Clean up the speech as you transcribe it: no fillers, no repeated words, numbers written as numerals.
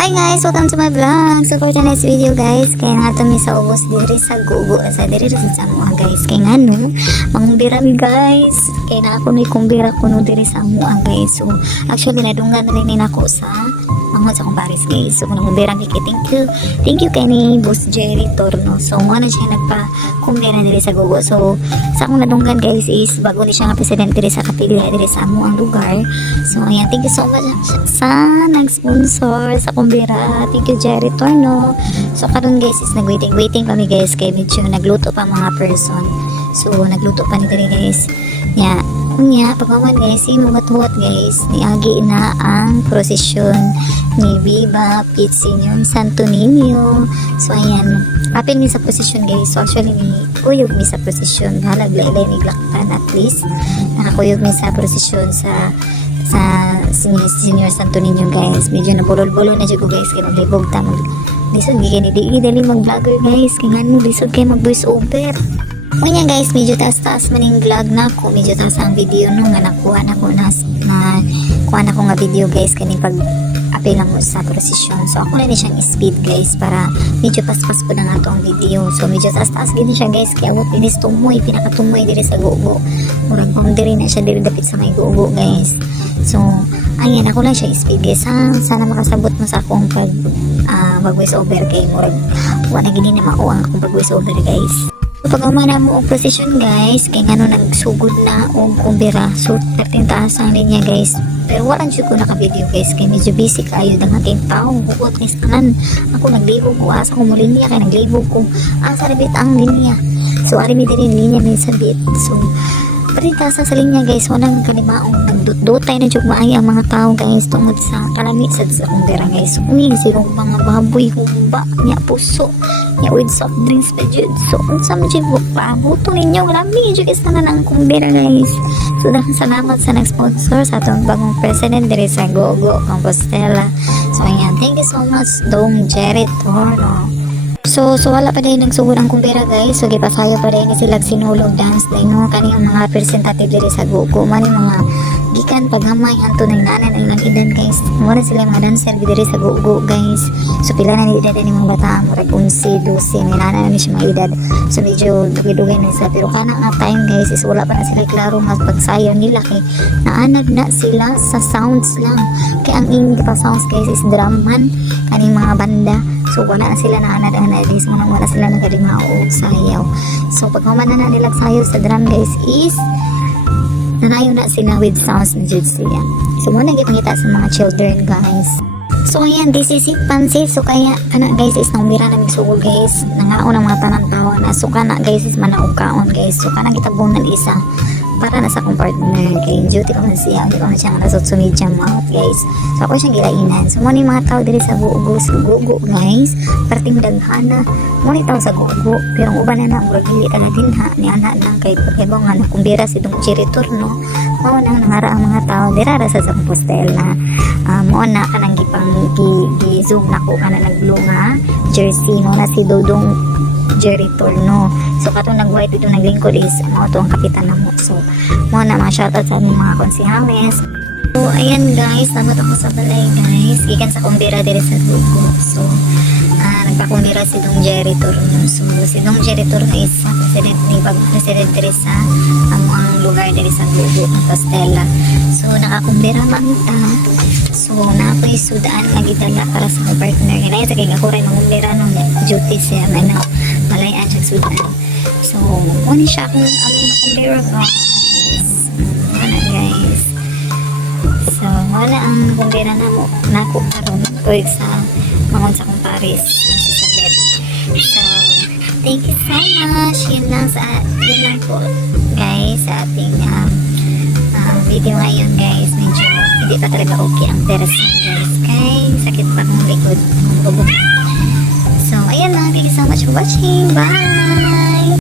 Hi guys, welcome to my vlog. So for tonight's video guys, kaya nga ito sa ubos diri sa gugo sa diri sa mua guys. Kaya nga no, mangumbira mi guys. Kaya na ako ni kumbira kuno diri sa mua guys. So actually nadunggan na rin ako sa mga sa kumpares guys. So kung kumbira mi kay thank you kay ni Boss Jerry Torno. So mo na siya nagpa-kumbira diri sa gugo. So sa akong nadunggan guys is bago ni siya nga presidente diri sa kapilya diri sa mua ang lugar. So ayan, thank you so much sa nag-sponsor sa kumbira. Thank you Jerry Torno. So karon guys is nag-waiting kami guys kay medyo nagluto pa mga person. So nagluto pa ni diri guys. Kunya pagkaman guys, inumat-umat guys, niagi na ang prosesyon ni Viva Pete Senior Santo Niño. So ayan, apil mi sa prosesyon guys. So actually ni kuyog mi sa prosesyon, halaglay mi glaktan at least nakakuyog mi sa prosesyon sa Senior Santo Niño guys. Medyo nabulol-bulol na dyan ko guys, kaya naglibog tamang lisod gini di dali mag-vlogger guys, kaya nga lisod kayo mag-voice over. Kanya guys, medyo taas-taas maning vlog na ako, medyo taas ang video nung nga nakuha na ko kuha na ko nga video guys kani pag apil lang mo sa prosesyon. So ako na ni siyang speed guys para medyo paspas po na nga itong video. So medyo taas-taas gini siya guys, kaya ako pinis tumoy, pinakatumoy diri sa gugo. Murag pang diri na siya diri dapit sa may gugo guys. So ayan, ako lang siya speed guys. Sana makasabot mo sa akong pag voice over kay murag wala gini na makuha akong pag voice over guys. Pag umana mo ang prosesyon guys, kaya nga no nagsugod na o kumbira. So 13 taas ang linya guys. Pero walang siya ko naka-video guys, kaya medyo busy kayo ng ating taong bukot guys. Kanan ako naglibog ko, asa ko mo linya, kaya naglibog ko asa rebit ang linya. So ari mi din linya may sabit. So perintasa sa linya guys, walang kalimaong nagdutdutay na jug maay ang mga tao guys tungod sa kalamit sa kumbira guys. Uy, sirong mga baboy humba niya puso niya with soft drinks pa jud. So unsa man jud pabuto ninyo, marami jud is tanan ang kumbira guys. So daghang salamat sa nag-sponsor sa atong bagong president diri sa Gogo Compostela. So ayan, thank you so much Dong Jerry Torno. So wala pa din nagsugod ang kumbira guys. So gipasayo pa din sila sinulog dance din no kaniyang mga representative diri sa Gogo man mga gikan paghamay anto ng nanan ang ilang edad guys. Mura sila mga dancer diri sa Gogo guys. So pila na ni edad ni mga bata, mura 11, 12, may nanan na siya mga edad. So medyo dugay-dugay na sila, pero kana nga time guys is wala pa na sila klaro nga pagsayaw nila kay naanad na sila sa sounds lang. Kaya ang ingay pa sounds guys is drum man kaning mga banda. So wala na sila naanad-anad guys, wala sila nagalimaw o sayaw. So pag mamana na nila sayaw sa drum guys is nanayo na sila with sounds na jud siya. So muna gipangita sa mga children guys. So ayan, this is it pansit. So kaya kana guys is naumira na migsugod guys, nangaon ang mga tanang tawa na. So kana guys is manaukaon guys. So kana gitabunan isa para na sa akong partner kay duty pa man siya, di pa man siya nasot sumidya mouth guys. So ako siyang gilainan. So muna yung mga tao diri sa gugo guys, parting daghana muna tao sa gugo, pero ang uban na murag dili ka na din ha ni anak lang kay pagkibong nga nakumbira si Dong Jerry Torno. Mao nang nangara ang mga tao dira sa Compostela. Mao na kanang gipang gi-zoom nako kana nagblue nga jersey mo na si Dodong Jerry Torno. So katong nag-white dito naglingkod is mo to ang kapitan na mo. So mo na mga shoutout sa aming mga konsihales. So ayan guys, namat ako sa balay guys, gikan sa kumbira diri sa Gugo. So nagpakumbira si Dong Jerry Torno. So si Dong Jerry Torno is president diri sa ang lugar diri sa Gugo Compostela. So nakakumbira man ta. So napoy sudaan nga gidala para sa partner. Kaya sa kay ako rin mangumbira nung duty siya man malayan siya sudan. So muna siya kung kumbira guys. Wala guys. So wala ang kumbira na mo nako karon tuig sa mangon sa kumpares sa bed. So thank you so much. Yun lang po guys sa ating video ngayon guys. Medyo hindi pa talaga okay ang terrasan guys kay sakit pa kong likod. So ayan lang, thank you so much for watching. Bye!